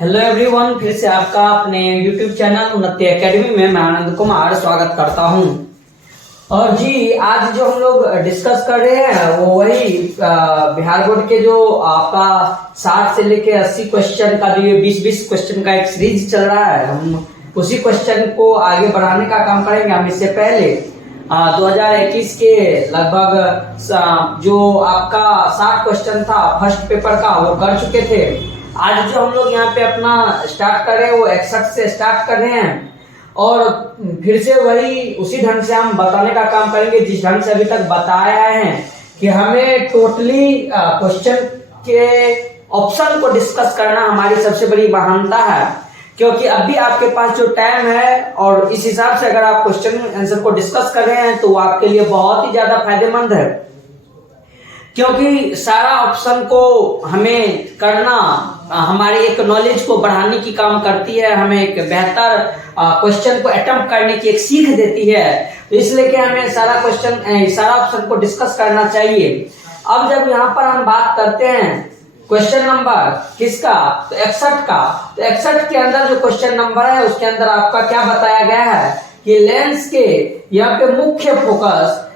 Hello everyone, फिर से आपका अपने YouTube चैनल उन्नति एकेडमी में मैं आनंद कुमार स्वागत करता हूं। और जी, आज जो हम लोग डिस्कस कर रहे हैं वो वही बिहार बोर्ड के जो आपका 60 से लेके 80 क्वेश्चन का जो ये 20-20 क्वेश्चन का एक सीरीज चल रहा है, हम उसी क्वेश्चन को आगे बढ़ाने का काम करेंगे। हम इससे पहले 2021 के लगभग जो आपका 60 क्वेश्चन था फर्स्ट पेपर का वो कर चुके थे। आज जो हम लोग यहाँ पे अपना स्टार्ट कर रहे हैं वो 61 से स्टार्ट कर रहे हैं और फिर से वही उसी ढंग से हम बताने का काम करेंगे जिस ढंग से अभी तक बताया है कि हमें टोटली क्वेश्चन के ऑप्शन को डिस्कस करना हमारी सबसे बड़ी महानता है, क्योंकि अभी आपके पास जो टाइम है और इस हिसाब से अगर आप क्वेश्चन आंसर को डिस्कस कर रहे हैं तो वो आपके लिए बहुत ही ज्यादा फायदेमंद है, क्योंकि सारा ऑप्शन को हमें करना हमारी एक नॉलेज को बढ़ाने की काम करती है, हमें एक बेहतर क्वेश्चन को अटेम्प्ट करने की एक सीख देती है। तो इसलिए कि हमें सारा ऑप्शन को डिस्कस करना चाहिए। अब जब यहाँ पर हम बात करते हैं क्वेश्चन नंबर किसका, तो 61 का, तो 61 के अंदर जो क्वेश्चन नंबर है उसके अंदर आपका क्या बताया गया है कि लेंस के यहाँ पे मुख्य फोकस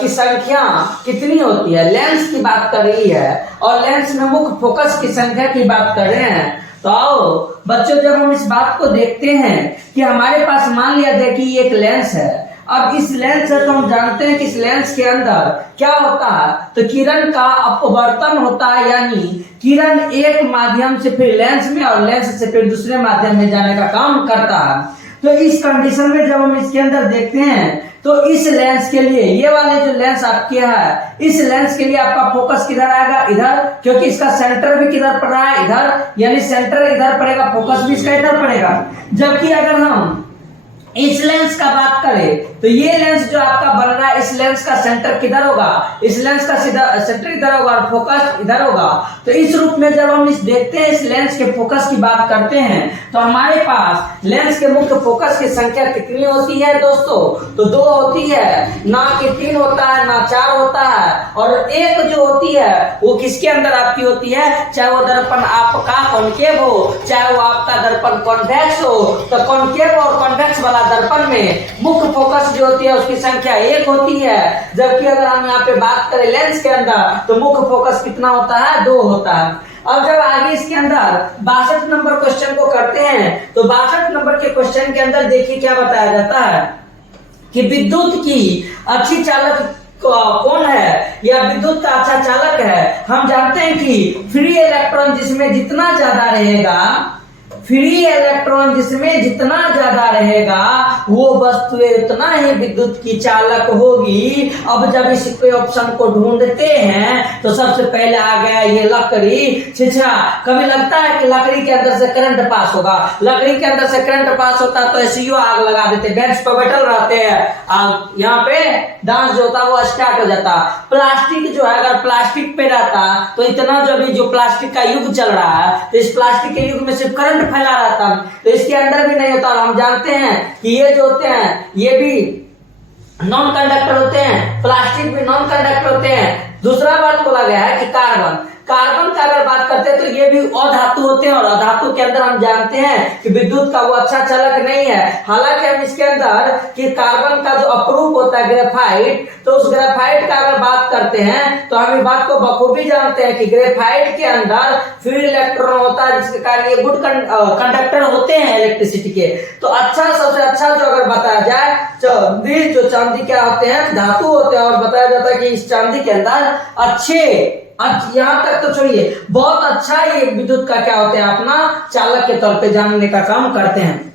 की संख्या कितनी होती है। लेंस की बात कर रही है और लेंस में मुख्य फोकस की संख्या की बात कर रहे हैं। तो आओ बच्चों, जब हम इस बात को देखते हैं कि हमारे पास मान लिया जाए कि ये एक लेंस है। अब इस लेंस है तो हम जानते हैं कि इस लेंस के अंदर क्या होता है, तो किरण का अपवर्तन होता है, यानी किरण एक माध्यम से फिर लेंस में और लेंस से फिर दूसरे माध्यम में जाने का काम करता है। तो इस कंडीशन में जब हम इसके अंदर देखते हैं तो इस लेंस के लिए ये वाले जो लेंस आपके है, इस लेंस के लिए आपका फोकस किधर आएगा, इधर, क्योंकि इसका सेंटर भी किधर पड़ रहा है, इधर, यानी सेंटर इधर पड़ेगा, फोकस भी इसका इधर पड़ेगा। जबकि अगर हम इस लेंस का बात करें तो ये लेंस जो आपका बन रहा है, इस लेंस का सेंटर किधर होगा, इस लेंस का सीधा सेंटर इधर होगा और फोकस इधर होगा। तो इस रूप में जब हम इस देखते हैं, इस लेंस के फोकस की बात करते हैं, तो हमारे पास लेंस के मुख्य फोकस की संख्या कितनी होती है दोस्तों, तो 2 होती है, ना कि 3 होता है, ना 4 होता है। और एक जो होती है वो किसके अंदर आपकी होती है, चाहे वो दर्पण आपका कॉन्केव हो, चाहे वो आपका दर्पण कॉन्वेक्स हो। तो कॉन्केव और कॉन्वेक्स वाला दर्पण में मुख्य फोकस जो होती है उसकी संख्या 1 होती है। जबकि अगर हम यहाँ पे बात करें लेंस के अंदर तो मुख्य फोकस कितना होता है, 2 होता है। अब जब आगे इसके अंदर 62 नंबर क्वेश्चन को करते हैं तो 62 नंबर के क्वेश्चन के अंदर देखिए क्या बताया जाता है कि विद्युत की अच्छी चालक कौन है या विद्युत का अच्छा चालक है। हम जानते हैं कि फ्री इलेक्ट्रॉन जिसमें जितना ज्यादा रहेगा, फ्री इलेक्ट्रॉन जिसमें जितना ज्यादा रहेगा वो वस्तुएं उतना ही विद्युत की चालक होगी। अब जब इस ऑप्शन को ढूंढते हैं तो सबसे पहले आ गया ये लकड़ी। छिछा कभी लगता है कि लकड़ी के अंदर से करंट पास होगा, लकड़ी के अंदर से करंट पास होता तो ऐसी आग लगा देते, बेंच पर बैठल रहते हैं, यहाँ पे डांस जो होता वो स्टार्ट हो जाता। प्लास्टिक जो है अगर प्लास्टिक पे रहता तो इतना जो अभी जो प्लास्टिक का युग चल रहा है तो इस प्लास्टिक के युग में सिर्फ करंट फैला रहता, तो इसके अंदर भी नहीं होता। हम जानते हैं कि ये जो होते हैं ये भी नॉन कंडक्टर होते हैं, प्लास्टिक भी नॉन कंडक्टर होते हैं। दूसरा बात बोला गया है कि कार्बन का अगर बात करते हैं तो ये भी अधातु होते हैं और अधातु के अंदर हम जानते हैं कि विद्युत का वो अच्छा चालक नहीं है। हालांकि हम इसके अंदर कि कार्बन का जो अपरूप होता है ग्रेफाइट, तो उस ग्रेफाइट का अगर बात करते हैं तो हम इस बात को बखूबी जानते हैं कि ग्रेफाइट के अंदर फ्री इलेक्ट्रॉन होता है जिसके कारण ये गुड कंडक्टर होते हैं इलेक्ट्रिसिटी के। तो अच्छा, सबसे अच्छा जो अगर बताया जाए चांदी क्या होते हैं, धातु होते हैं। और बताया जाता है कि इस चांदी के अंदर अच्छे यहाँ तक तो छोड़िए, बहुत अच्छा ये विद्युत का क्या होते हैं अपना चालक के तौर पे जानने का काम करते हैं।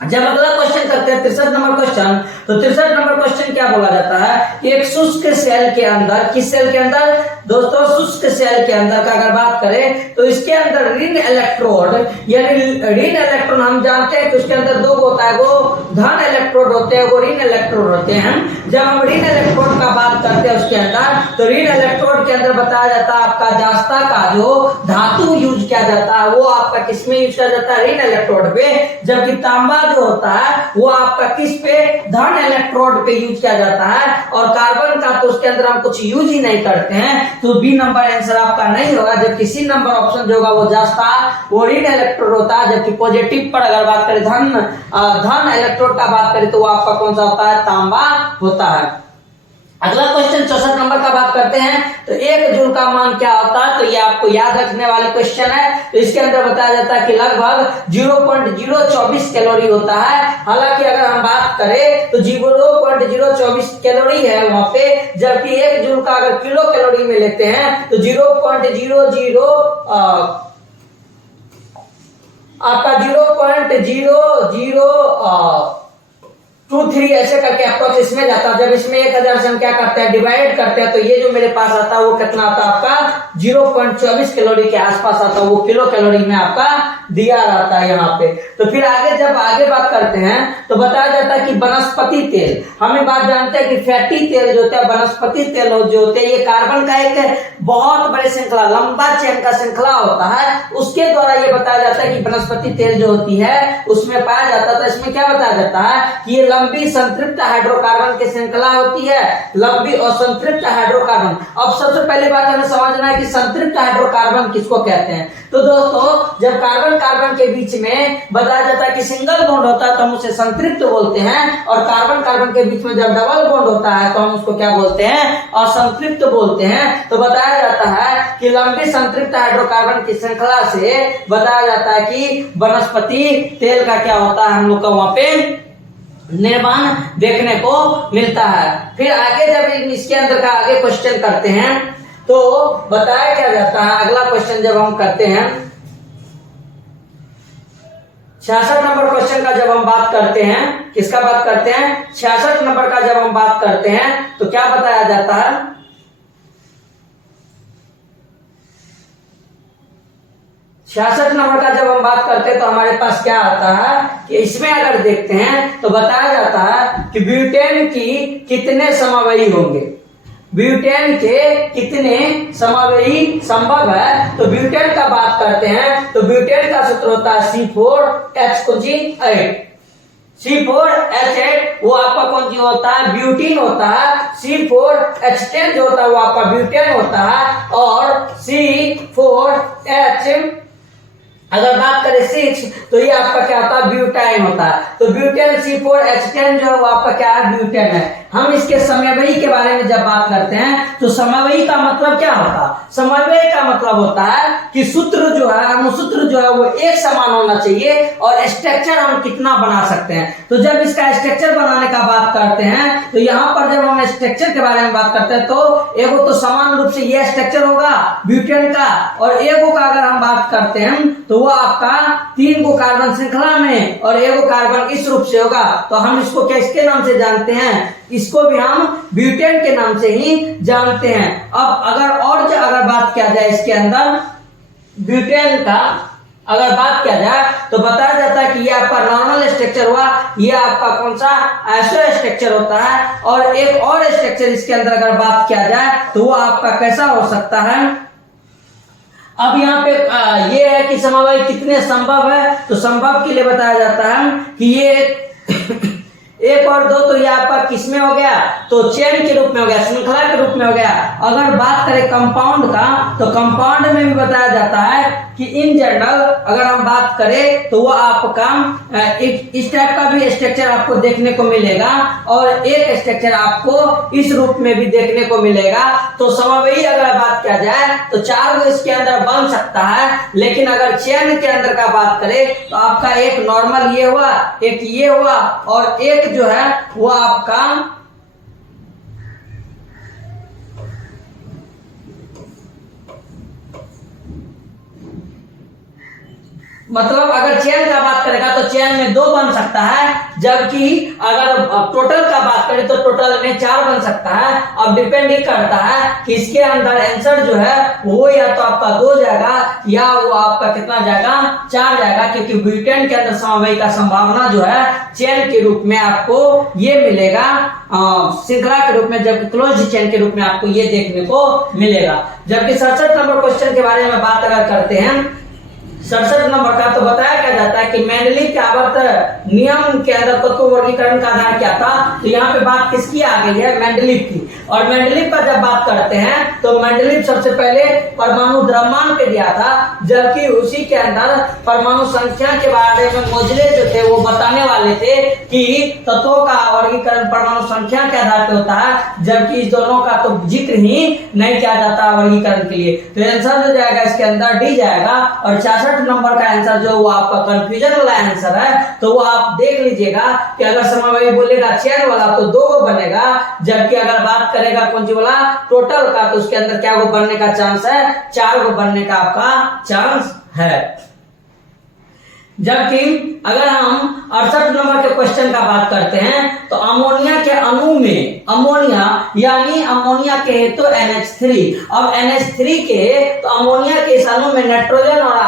जब अगला क्वेश्चन करते हैं 63 नंबर क्वेश्चन, तो 63 नंबर क्वेश्चन क्या बोला जाता है कि एक शुष्क सेल के अंदर, किस सेल के अंदर दोस्तों, शुष्क सेल के अंदर का अगर बात करें तो इसके अंदर ऋण इलेक्ट्रोड, यानी ऋण इलेक्ट्रॉन हम जानते हैं कि उसके अंदर 2 होता है, वो धन इलेक्ट्रोड होते हैं, वो ऋण इलेक्ट्रोड होते हैं। जब हम ऋण इलेक्ट्रोड का बात करते हैं उसके अंदर, तो ऋण इलेक्ट्रोड के अंदर बताया जाता है आपका जास्ता का जो धातु यूज किया जाता है वो आपका किसमें यूज किया जाता है, ऋण इलेक्ट्रोड पे। जबकि तांबा जो होता है वो आपका किस पे, धन इलेक्ट्रोड पे यूज किया जाता है, और कार्बन का तो उसके अंदर हम कुछ यूज ही नहीं करते हैं, तो बी नंबर आंसर आपका नहीं होगा। जबकि सी नंबर ऑप्शन जो होगा वो जाता वो ऋण इलेक्ट्रोड होता है। जबकि पॉजिटिव पर अगर बात करें, धन इलेक्ट्रोड का बात करें तो वो आपका कौन सा होता है, तांबा होता है। अगला क्वेश्चन 64 नंबर का बात करते हैं, तो 1 जूल का मान क्या होता है, तो ये आपको याद रखने वाले क्वेश्चन है। तो इसके अंदर बताया जाता है कि लगभग 0.024 कैलोरी होता है। हालांकि अगर हम बात करें तो 0.024 कैलोरी है वहां पे, जबकि 1 जूल का अगर किलो कैलोरी में लेते हैं तो 0.00 आपका 0.0023 ऐसे करके अप्रोक्स इसमें जाता है। जब इसमें 1000 से हम क्या करते हैं, डिवाइड करते हैं, तो ये जो मेरे पास आता है वो कितना आता है आपका 0.24 कैलोरी के आसपास आता है, वो किलो कैलोरी में आपका दिया रहता है यहाँ पे। तो फिर जब आगे बात करते हैं तो बताया जाता है कि वनस्पति तेल, हमें बात जानते हैं कि फैटी तेल जो होता है, वनस्पति तेल जो होते हैं, ये कार्बन का एक बहुत बड़े श्रृंखला, लंबा चेन का श्रृंखला होता है, उसके द्वारा ये बताया जाता है कि वनस्पति तेल जो होती है उसमें पाया जाता है। तो इसमें क्या बताया जाता है कि ये लंबी संतृप्त हाइड्रोकार्बन की श्रृंखला होती है, लंबी और संतृप्त हाइड्रोकार्बन। अब सबसे पहली बात हमें समझना है कि संतृप्त हाइड्रोकार्बन किसको कहते हैं। तो दोस्तों, जब कार्बन कार्बन के बीच में बताया जाता है कि सिंगल बॉन्ड होता है तो हम उसे संतृप्त बोलते हैं, और कार्बन कार्बन के बीच में जब डबल बॉन्ड होता है तो हम उसको क्या बोलते हैं, असंतृप्त बोलते हैं। तो बताया जाता है कि लंबी संतृप्त हाइड्रोकार्बन की श्रृंखला से बताया जाता है कि वनस्पति तेल का क्या होता है, हम लोग का वहां पे निर्माण देखने को मिलता है। फिर आगे जब इसके अंदर का आगे क्वेश्चन करते हैं तो बताया क्या जाता है, अगला क्वेश्चन जब हम करते हैं 66 नंबर क्वेश्चन का जब हम बात करते हैं, किसका बात करते हैं, 66 नंबर का जब हम बात करते हैं तो क्या बताया जाता है, 66 नंबर का जब हम बात करते हैं तो हमारे पास क्या आता है कि इसमें अगर देखते हैं तो बताया जाता है कि ब्यूटेन की कितने समवायी होंगे, ब्यूटेन के कितने समवायी संभव है। तो ब्यूटेन का बात करते हैं तो ब्यूटेन का सूत्र होता है C4H8, C4H8 वो आपका कौन सी होता है, ब्यूटीन होता है। C4H10 जो होता है वो आपका ब्यूटेन होता है, और C4H अगर बात करें 6 तो ये आपका क्या होता है, ब्यूटाइन होता है। तो ब्यूटेन C4H10 जो है वो आपका क्या है, ब्यूटेन है। हम इसके समवायी के बारे में जब बात करते हैं तो समवायी का मतलब क्या होता है, समवायी का मतलब होता है कि सूत्र जो है, अनुसूत्र जो है वो एक समान होना चाहिए, और स्ट्रक्चर हम कितना बना सकते हैं। तो जब इसका स्ट्रक्चर बनाने का बात करते हैं तो यहाँ पर जब हम स्ट्रक्चर के बारे में बात करते हैं तो एगो तो समान रूप से ये स्ट्रक्चर होगा ब्यूटेन का, और एगो का अगर हम बात करते हैं तो वो आपका 3 को कार्बन श्रृंखला में और एगो कार्बन इस रूप से होगा। तो हम इसको किसके नाम से जानते हैं, इसको भी हम ब्यूटेन के नाम से ही जानते हैं। अब अगर बात किया जाए इसके अंदर ब्यूटेन का अगर बात किया जाए तो बताया जाता है कि ये आपका नॉर्मल स्ट्रक्चर हुआ, ये आपका कौन सा आइसो स्ट्रक्चर होता है, और एक और स्ट्रक्चर इसके अंदर अगर बात किया जाए तो वो आपका कैसा हो सकता है। अब यहाँ पे ये है कि समवायी कितने संभव है, तो संभव के लिए बताया जाता है कि ये 1 और 2 तो ये आपका किसमें हो गया, तो चेन के रूप में हो गया, श्रृंखला के रूप में हो गया। अगर बात करें कंपाउंड का तो कंपाउंड में भी बताया जाता है कि इन जनरल अगर हम बात करें तो वो आपका इस टाइप का भी स्ट्रक्चर आपको देखने को मिलेगा, और एक स्ट्रक्चर आपको इस रूप में भी देखने को मिलेगा। तो समवायी अगर बात किया जाए तो 4 गो इसके अंदर बन सकता है, लेकिन अगर चेन के अंदर का बात करें तो आपका एक नॉर्मल ये हुआ, एक ये हुआ, और एक जो है वो आपका मतलब अगर चेन का बात करेगा तो चेन में 2 बन सकता है, जबकि अगर टोटल का बात करें तो टोटल में 4 बन सकता है। अब डिपेंड ही करता है कि इसके अंदर आंसर जो है वो या तो आपका 2 जाएगा या वो आपका कितना जाएगा, 4 जाएगा, क्योंकि ब्यूटेन के अंदर समवायी का संभावना जो है चेन के रूप में आपको ये मिलेगा, श्रृंखला के रूप में, जबकि क्लोज चेन के रूप में आपको ये देखने को मिलेगा। जबकि 67 नंबर क्वेश्चन के बारे में बात अगर करते हैं 67 नंबर का तो बताया क्या जाता है कि मेंडलीव के आवर्त नियम के अंदर तत्व वर्गीकरण का आधार क्या था, तो यहाँ पे बात किसकी आ गई है, मेंडलीव की। और मेंडलीव का जब बात करते हैं तो मेंडलीव सबसे पहले परमाणु द्रव्यमान पे दिया था, जबकि उसी के अंदर परमाणु संख्या के बारे में मोजले जो थे वो बताने वाले थे कि तत्वों का वर्गीकरण परमाणु संख्या के आधार पर होता है, जबकि इस दोनों का तो जिक्र ही नहीं किया जाता वर्गीकरण के लिए। तो आंसर जो जाएगा इसके अंदर डी जाएगा। और 66 नंबर का आंसर जो वो आपका कंफ्यूजन वाला आंसर है, तो वो आप देख लीजिएगा कि अगर समवायी बोलेगा चेन वाला तो 2 गो बनेगा, जबकि अगर बात करेगा कौन सी वाला टोटल का, तो उसके अंदर क्या गो बनने का चांस है, 4 गो बनने का आपका चांस है। जबकि अगर हम 68 नंबर के क्वेश्चन का बात करते हैं तो अमोनिया के अणु में अमोनिया यानी अमोनिया के है तो NH3, अब NH3 के तो अमोनिया के इस अणु में नाइट्रोजन और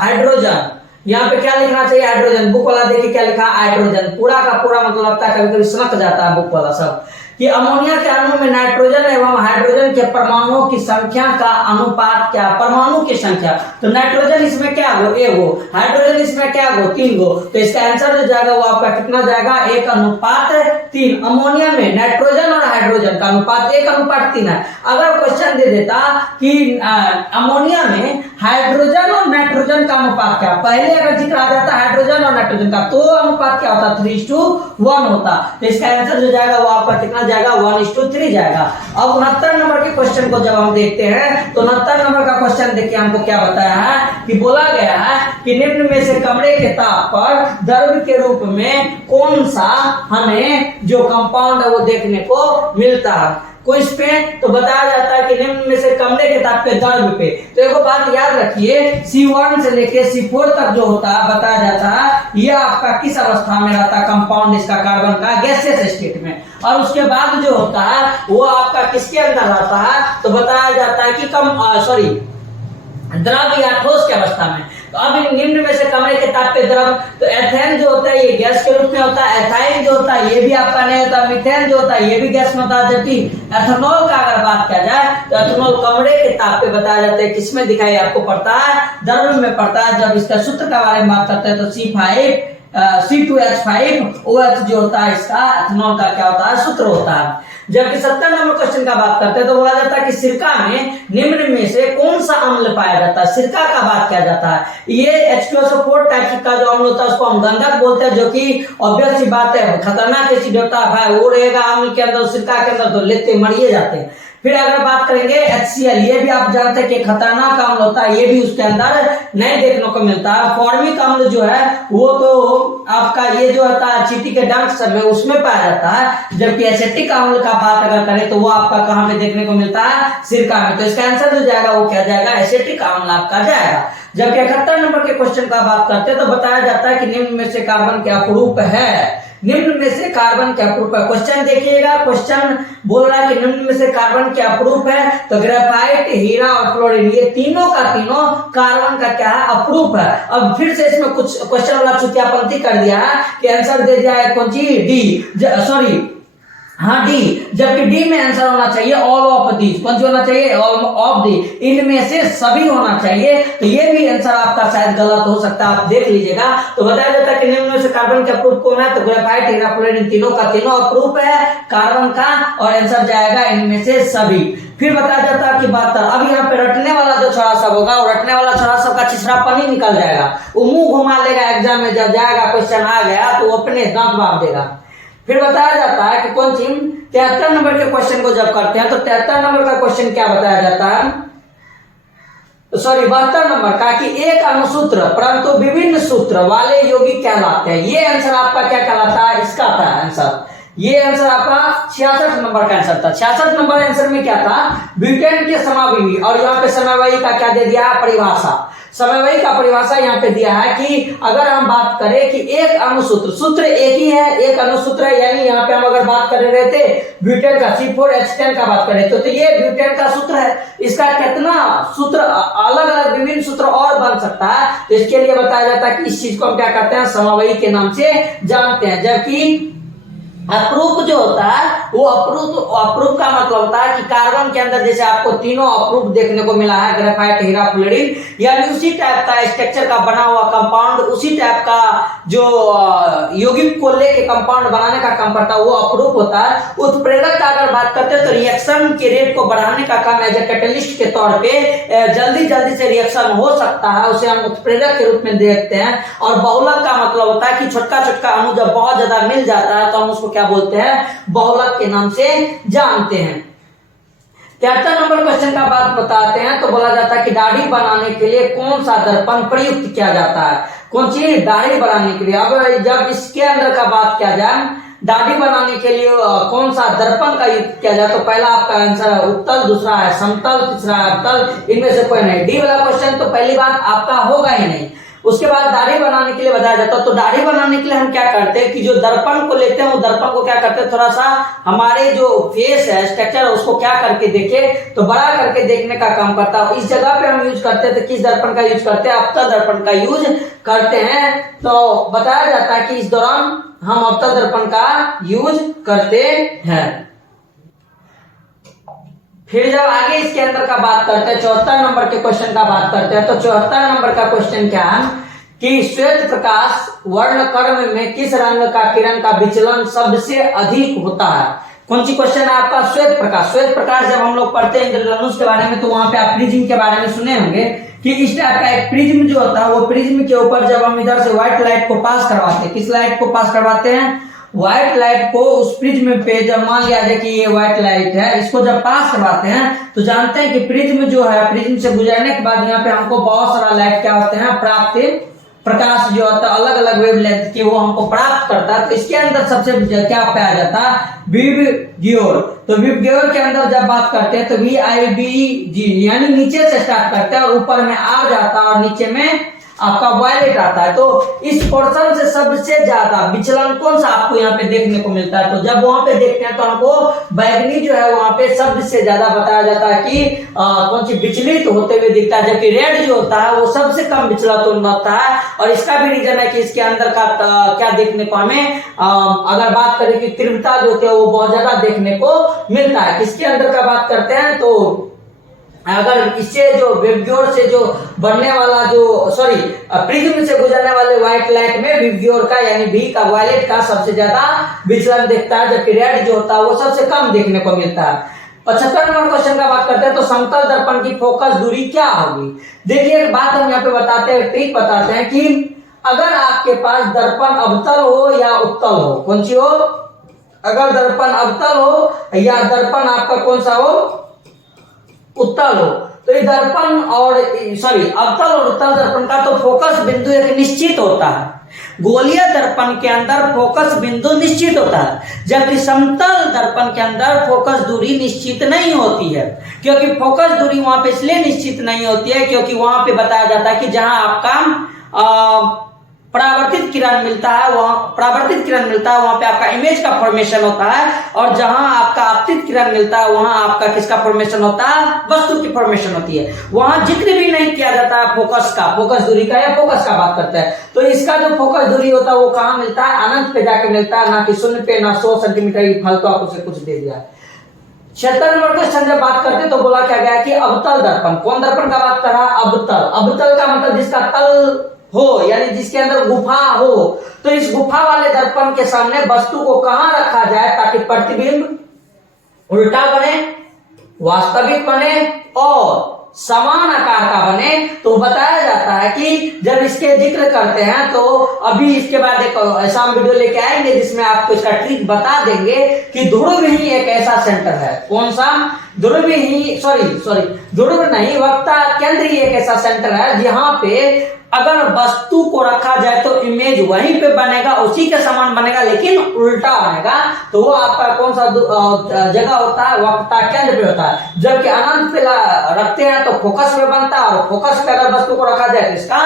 हाइड्रोजन, यहाँ पे क्या लिखना चाहिए, हाइड्रोजन। बुक वाला देखिए क्या लिखा, हाइड्रोजन। पूरा का पूरा मतलब लगता है कभी कभी सनक जाता है बुक वाला सब, कि अमोनिया के अणु में नाइट्रोजन एवं हाइड्रोजन के परमाणुओं की संख्या का अनुपात क्या, परमाणु की संख्या। तो नाइट्रोजन इसमें क्या हो, 1 गो, हाइड्रोजन इसमें क्या हो, 3 गो। तो इसका आंसर जो जाएगा वो आपका कितना जाएगा, 1:3। अमोनिया में नाइट्रोजन और हाइड्रोजन का अनुपात 1:3 है। अगर क्वेश्चन दे देता कि अमोनिया में हाइड्रोजन और नाइट्रोजन का अनुपात क्या, पहले अगर जिक्र आ जाता हाइड्रोजन और नाइट्रोजन का, तो अनुपात क्या होता, 3:1 होता। तो इसका आंसर जो जाएगा वो आपका कितना जाएगा, 1:3 जाएगा। अब 69 नंबर के क्वेश्चन को जब हम देखते हैं तो 69 नंबर का क्वेश्चन देखिए हमको क्या बताया है कि बोला गया है कि निम्न में से कमरे के ताप पर द्रव्य के रूप में कौन सा हमें जो कंपाउंड है वो देखने को मिलता है। क्विज पे तो बताया जाता है कि निम्न में से कमरे के ताप पे द्रव्य पे, तो एक बात याद रखिए, C1 से लेके C4 तक जो होता है बताया जाता है ये आपका किस अवस्था में रहता है, कंपाउंड इसका कार्बन का गैसियस स्टेट में। और उसके बाद जो होता है वो आपका किसके अंदर रहता है, तो बताया जाता है कि द्रव या ठोस की अवस्था में। तो अब निम्न में से कमरे के ताप पे द्रव, तो एथेन जो होता है ये गैस के रूप में होता है, एथाइन जो होता है ये भी आपका नहीं होता, मीथेन जो होता है ये भी गैस में होता है। जबकि एथेनॉल का अगर बात किया जाए तो एथेनॉल कमरे के ताप पे बताया जाता है, किसमें दिखाई आपको पड़ता है, द्रव में पड़ता है। जब इसका सूत्र के बारे में बात करते हैं तो C2H5OH जो होता है इसका एथेनॉल का क्या होता है, सूत्र होता है। जबकि 70 नंबर क्वेश्चन का बात करते हैं तो बोला जाता है कि सिरका में निम्न में से कौन सा अम्ल पाया जाता है, सिरका का बात किया जाता है। ये H2SO4 टाइप का जो अम्ल होता है उसको हम गंधक बोलते हैं, जो कि ऑब्वियस सी बात है खतरनाक एसिड होता है भाई, वो रहेगा अम्ल के अंदर, सिरका के अंदर तो लेते मरिए जाते हैं। फिर अगर बात करेंगे HCl, ये भी आप जानते हैं कि खतरनाक अम्ल होता है, ये भी उसके अंदर नहीं देखने को मिलता है। फॉर्मिक अम्ल जो है वो तो आपका ये जो होता है चींटी के डंक सब में उसमें पाया जाता है। जबकि एसिटिक अम्ल का बात अगर करें तो वो आपका कहाँ पे देखने को मिलता है, सिरका में। तो इसका आंसर जो जाएगा वो क्या जाएगा, एसिटिक अम्ल आपका जाएगा। जबकि 71 नंबर के क्वेश्चन का बात करते हैं तो बताया जाता है कि निम्न में से कार्बन के अपरूप है, निम्न में से कार्बन के अपरूप है। क्वेश्चन देखिएगा, क्वेश्चन बोल रहा है कि निम्न में से कार्बन के अपरूप है, तो ग्रेफाइट, हीरा और फ्लोरीन ये तीनों का तीनों कार्बन का क्या है, अपरूप है। अब फिर से इसमें कुछ क्वेश्चन वाला चुतियापंथी कर दिया है कि आंसर दे दिया है कौन सी, डी, हाँ डी। जबकि डी में आंसर होना चाहिए ऑल ऑफ दीज, कौन सी होना चाहिए, ऑल ऑफ दी, इनमें से सभी होना चाहिए। तो ये भी आंसर आपका शायद गलत हो सकता है, आप देख लीजिएगा। तो बताया जाता है कि निम्न में से कार्बन के अप्रूप कौन है, तो ग्रेफाइट, हीरा, फ्लोरीन तीनों का तीनों अप्रूप है कार्बन का, और आंसर जाएगा इनमें से सभी। फिर बताया जाता है कि 72, अब यहाँ पे रटने वाला जो छोरा सब होगा वो रटने वाला छोरा सब का छिछरापन ही निकल जाएगा, वो मुंह घुमा लेगा एग्जाम में, जब जाएगा क्वेश्चन आ गया तो वो अपने दांत बांध देगा। फिर बताया जाता है कि कौन सी 73 नंबर के क्वेश्चन को जब करते हैं तो 73 नंबर का क्वेश्चन क्या बताया जाता है, 72 नंबर का कि एक अणुसूत्र परंतु विभिन्न सूत्र वाले यौगिक कहलाते हैं। ये आंसर आपका क्या कहलाता है, इसका था आंसर, ये आंसर आपका 66 नंबर का आंसर था। 66 नंबर आंसर में क्या था, ब्यूटेन के समावयवी, और यहाँ पे समवायी का क्या दे दिया, परिभाषा। समवायी का परिभाषा यहाँ पे दिया है कि अगर हम बात करें कि एक अणुसूत्र, सूत्र एक ही है, एक अणुसूत्र है, यानी यहाँ पे हम अगर बात कर रहे थे ब्यूटेन का C4H10 का बात करें तो ये ब्यूटेन का सूत्र है। इसका कितना सूत्र, अलग अलग विभिन्न सूत्र और बन सकता है, तो इसके लिए बताया जाता है कि इस चीज को हम क्या करते हैं, समवायी के नाम से जानते हैं। जबकि अप्रूप जो होता है वो अप्रूप का मतलब होता है कि कार्बन के अंदर जैसे आपको तीनों अप्रूप देखने को मिला है, ग्रेफाइट, हीरा, फ्लोरीन, यानी उसी टाइप का स्ट्रक्चर का बना हुआ कंपाउंड उसी टाइप का जो यौगिक को लेके कंपाउंड बनाने का काम करता है वो अपरूप होता है। उत्प्रेरक का अगर बात करते हैं तो रिएक्शन के रेट को बढ़ाने का काम एज ए कैटलिस्ट के तौर पे जल्दी से रिएक्शन हो सकता है, उसे हम उत्प्रेरक के रूप में देखते हैं। और बहुलक का मतलब होता है कि छोटका अणु जब बहुत ज्यादा मिल जाता है तो हम उसको क्या बोलते हैं, बहुलक के नाम से जानते हैं। 73 नंबर क्वेश्चन का बात बताते हैं तो बोला जाता है कि दाढ़ी बनाने के लिए कौन सा दर्पण प्रयुक्त किया जाता है। कौन सी दाढ़ी बनाने के लिए, अब जब इसके अंदर का बात किया जाए दाढ़ी बनाने के लिए कौन सा दर्पण का युक्त किया जाए तो पहला आपका आंसर है उत्तल, दूसरा है समतल, तीसरा है अवतल, इनमें से कोई नहीं। डी वाला क्वेश्चन तो पहली बात आपका होगा ही नहीं। उसके बाद दाढ़ी बनाने के लिए बताया जाता है तो दाढ़ी बनाने के लिए हम क्या करते हैं कि जो दर्पण को लेते हैं वो दर्पण को क्या करते हैं, थोड़ा सा हमारे जो फेस है स्ट्रक्चर है उसको क्या करके देखे तो बड़ा करके देखने का काम करता है। इस जगह पे हम यूज करते हैं तो किस दर्पण का यूज करते हैं, अवतल दर्पण का यूज करते हैं। तो बताया जाता है कि इस दौरान हम अवतल दर्पण का यूज करते हैं। फिर जब आगे इसके अंदर का बात करते हैं 74 नंबर के क्वेश्चन का बात करते हैं तो 74 नंबर का क्वेश्चन क्या है कि श्वेत प्रकाश वर्णक्रम में किस रंग का किरण का विचलन सबसे अधिक होता है। कौन सी क्वेश्चन है आपका, श्वेत प्रकाश। श्वेत प्रकाश जब हम लोग पढ़ते हैं इंद्रधनुष के बारे में तो वहां पे आप प्रिज्म के बारे में सुने होंगे कि इस टाइप का एक प्रिज्म जो होता है वो प्रिज्म के ऊपर जब हम इधर से व्हाइट लाइट को पास करवाते हैं, किस लाइट को पास करवाते हैं, व्हाइट लाइट को उस प्रिज्म पे जब मान लिया जाए कि ये व्हाइट लाइट है, इसको जब पास करवाते हैं तो जानते हैं कि प्रिज्म जो है प्रिज्म से गुजरने के बाद यहाँ पे हमको बहुत सारा लाइट क्या होते हैं प्राप्त, प्रकाश जो होता है अलग अलग वेवलेंथ के वो हमको प्राप्त करता है। तो इसके अंदर सबसे क्या पाया जाता है, विबग्योर। तो विबग्योर के अंदर जब बात करते हैं तो VIBG यानी नीचे से स्टार्ट करते हैं और ऊपर में आ जाता है और नीचे में आपका वायलेट आता है। तो इस पोर्शन से सबसे ज्यादा विचलन कौन सा आपको यहाँ पे देखने को मिलता है, तो जब वहां पे देखते हैं तो हमको बैगनी जो है वहां पे सबसे ज्यादा बताया जाता है कि कौन सी विचलित होते हुए दिखता है, जबकि रेड जो होता है वो सबसे कम विचलित होता है। और इसका भी रीजन है कि इसके अंदर का क्या देखने को हमें अगर बात करें कि तीव्रता जो होती है वो बहुत ज्यादा देखने को मिलता है। इसके अंदर का बात करते हैं तो अगर इससे जो विबग्योर से जो बनने वाला जो प्रिज्म से गुजरने वाले व्हाइट लाइट में विबग्योर का यानी V का वायलेट का सबसे ज्यादा विचलन दिखता है, जबकि रेड जो होता है वो सबसे कम देखने को मिलता है। 75 नंबर क्वेश्चन का बात करते हैं तो समतल दर्पण की फोकस दूरी क्या होगी। देखिए एक बात हम यहाँ पे बताते हैं, ट्रिक बताते हैं कि अगर आपके पास दर्पण अवतल हो या उत्तल हो, कौन सी हो, अगर दर्पण अवतल हो या दर्पण आपका कौन सा हो, उत्तल हो, तो ये दर्पण और अवतल और उत्तल दर्पण का तो फोकस बिंदु एक निश्चित होता है। गोलीय दर्पण के अंदर फोकस बिंदु निश्चित होता है, जबकि समतल दर्पण के अंदर फोकस दूरी निश्चित नहीं होती है। क्योंकि फोकस दूरी वहां पे इसलिए निश्चित नहीं होती है क्योंकि वहां पे बताया जाता है कि जहां आपका परावर्तित किरण मिलता है वहां पे आपका इमेज का फॉर्मेशन होता है, और जहां आपका आपतित किरण मिलता है वहां आपका किसका फॉर्मेशन होता है, वस्तु की फॉर्मेशन होती है। वहां जिक्र भी नहीं किया जाता है फोकस दूरी का या फोकस का बात करते हैं। तो इसका जो फोकस दूरी होता है वो कहां मिलता है, अनंत पे जाके मिलता है, ना कि शून्य पे, ना 100 सेंटीमीटर फालतू आपको से कुछ दे दिया। 76 नंबर क्वेश्चन जब बात करते तो बोला क्या गया कि अवतल दर्पण, कौन दर्पण का बात कर रहा, अवतल का मतलब जिसका तल हो यानी जिसके अंदर गुफा हो। तो इस गुफा वाले दर्पण के सामने वस्तु को कहां रखा जाए ताकि प्रतिबिंब उल्टा बने, वास्तविक बने और समान आकार का बने। तो बताया जाता है कि जब इसके जिक्र करते हैं तो अभी इसके बाद एक ऐसा वीडियो लेके आएंगे जिसमें आपको इसका ट्रिक बता देंगे कि ध्रुव ही एक ऐसा सेंटर है, कौन सा, ध्रुव नहीं, वक्ता केंद्र ही एक ऐसा सेंटर है जहां पे अगर वस्तु को रखा जाए तो इमेज वहीं पे बनेगा, उसी के समान बनेगा लेकिन उल्टा बनेगा। तो वो आपका कौन सा जगह होता है, वक्ता केंद्र पे होता है। जबकि अनंत पे रखते हैं तो फोकस पे बनता है, और फोकस पे अगर वस्तु को रखा जाए तो इसका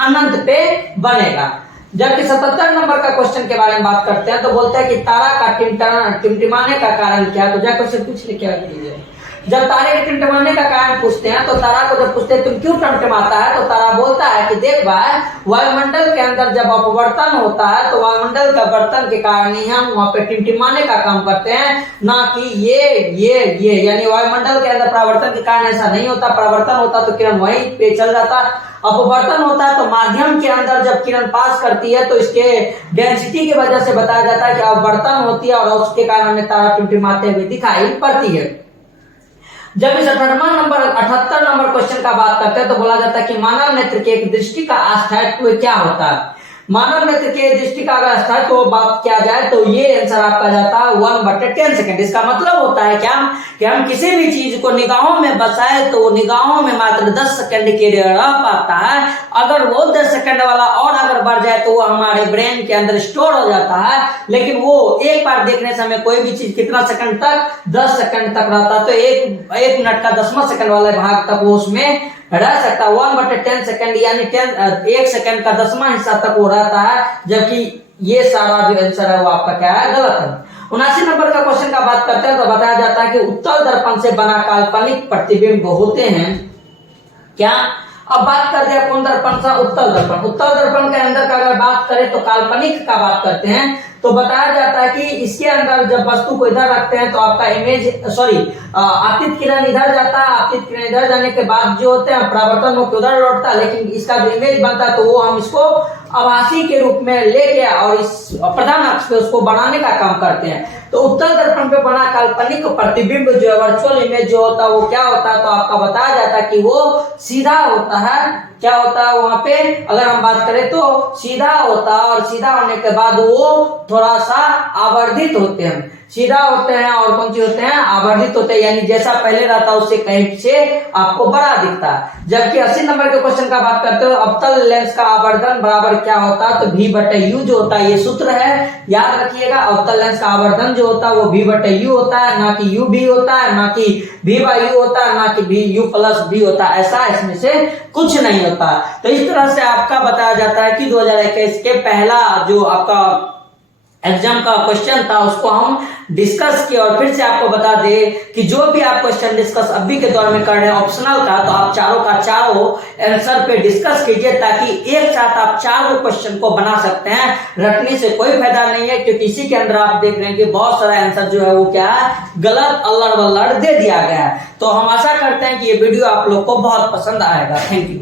अनंत पे बनेगा। जबकि 77 नंबर का क्वेश्चन के बारे में बात करते हैं तो बोलते हैं कि तारा का टिमटिमाने का कारण क्या है। तो जाकर से पूछ ले क्या कीजिए। जब तारे के टिमटिमाने का कारण पूछते हैं तो तारा को जब पूछते हैं तुम क्यों टिमटिमाता है, तो तारा बोलता है कि देख भाई, वायुमंडल के अंदर जब अपवर्तन होता है तो वायुमंडल का वर्तन के कारण ही हम वहां पे टिमटिमाने का काम करते हैं, ना कि ये यानी वायुमंडल के अंदर परावर्तन के कारण ऐसा नहीं होता। परावर्तन होता तो किरण वहीं पे चल जाता। अपवर्तन होता है तो माध्यम के अंदर जब किरण पास करती है तो इसके डेंसिटी की वजह से बताया जाता है कि अपवर्तन होती है और उसके कारण हमें तारा टिमटिमाते हुए दिखाई पड़ती है। जब इस 78 नंबर क्वेश्चन का बात करते हैं तो बोला जाता है कि मानव नेत्र के एक दृष्टि का अस्थायित्व क्या होता है। मानव नेत्र के दृष्टि का अगर अस्थायित्व तो बात किया जाए तो ये आंसर आपका जाता है 1/10 सेकंड। इसका मतलब होता है क्या कि हम किसी भी चीज को निगाहों में बसाए तो निगाहों में मात्र 10 सेकंड के लिए रह पाता है। अगर वो 10 सेकंड वाला और अगर बढ़ जाए तो वो हमारे ब्रेन के अंदर स्टोर हो जाता है, लेकिन वो एक बार देखने से हमें कोई भी चीज कितना सेकंड तक, 10 सेकंड तक रहता है। तो एक मिनट का 10वां सेकंड वाले भाग तक वो उसमें रह सकता है। 1/10 सेकंड यानी 1 सेकंड का 10वां हिस्सा तक वो रहता है, जबकि ये सारा जो आंसर है वो आपका क्या है, गलत है। 79 नंबर का क्वेश्चन का बात करते हैं तो बताया जाता है कि उत्तल दर्पण से बना काल्पनिक प्रतिबिंब होते हैं क्या। अब बात करते हैं कौन दर्पण सा, उत्तल दर्पण। उत्तल दर्पण के अंदर का अगर बात करें तो काल्पनिक का बात करते हैं तो बताया जाता है कि इसके अंदर जब वस्तु को इधर रखते हैं तो आपका आपतित किरण इधर जाता है, आपतित किरण इधर जाने के बाद जो होते हैं परावर्तन होकर उधर लौटता है, लेकिन इसका जो इमेज बनता है तो वो हम इसको आभासी के रूप में लेके और इस प्रधान अक्ष पे उसको बनाने का काम करते हैं। तो उत्तल दर्पण पे बना काल्पनिक प्रतिबिंब जो है, वर्चुअल इमेज जो होता है वो क्या होता है, तो आपका बताया जाता है कि वो सीधा होता है। क्या होता है वहां पे अगर हम बात करें तो सीधा होता है, और सीधा होने के बाद वो थोड़ा सा आवर्धित होते हैं। सीधा होते हैं और कौन सी होते हैं, आवर्धित होते हैं, यानी जैसा पहले रहता है उससे कहीं से आपको बड़ा दिखता है। जबकि 80 नंबर के क्वेश्चन का बात करते हो, अवतल लेंस का आवर्धन बराबर क्या होता है, तो V/U जो होता है, ये सूत्र है, याद रखिएगा। अवतल लेंस का आवर्धन जो होता है वो V/U होता है, ना कि UV होता है, ना कि V/U होता है, ना कि VU+V होता है। ऐसा इसमें से कुछ नहीं होता। तो इस तरह से आपका बताया जाता है कि 2021 के पहला जो आपका एग्जाम का क्वेश्चन था उसको हम डिस्कस किया। और फिर से आपको बता दे कि जो भी आप क्वेश्चन डिस्कस अभी के दौर में कर रहे हैं ऑप्शनल का, तो आप चारों का चारों आंसर पे डिस्कस कीजिए, ताकि एक साथ आप चारों क्वेश्चन को बना सकते हैं। रटने से कोई फायदा नहीं है, क्योंकि इसी के अंदर आप देख रहे हैं कि बहुत सारा आंसर जो है वो क्या है, गलत अल्लड़ बल्लड़ दे दिया गया है। तो हम आशा करते हैं कि ये वीडियो आप लोग को बहुत पसंद आएगा। Thank you.